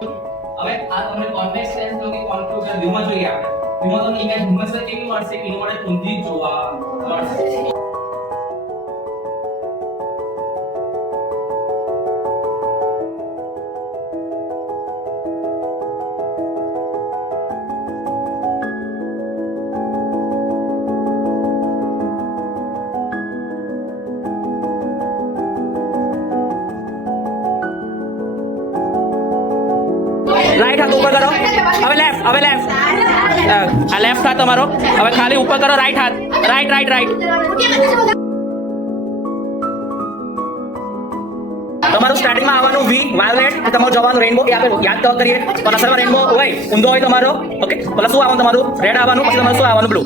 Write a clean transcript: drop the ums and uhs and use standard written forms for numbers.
હવે આ તમને કોન્વેક્સ લેન્સ નો કે કોન્કેવ લેન્સ બેમાં જોઈએ આપણે બેમાં તમને ઇમેજ હંમેશા કેવી મળશે એની માટે ઊંધી જોવા મળશે. રાઈટ હાથ ઉપર કરો. હવે લેફ્ટ આ લેફ્ટ હાથ તમારો. હવે ખાલી ઉપર કરો રાઈટ હાથ. રાઈટ તમારું સ્ટાર્ટિંગમાં આવવાનું વી વાયોલેટ, તમારું જવાનું રેનબો. એ આપણે યાદ તો કરીએ. પણ અસલમાં રેનબો હોય ઊંધો હોય તમારો. ઓકે, પ્લસ શું આવવાનું તમારું રેડ આવવાનું, પછી તમારું શું આવવાનું બ્લુ.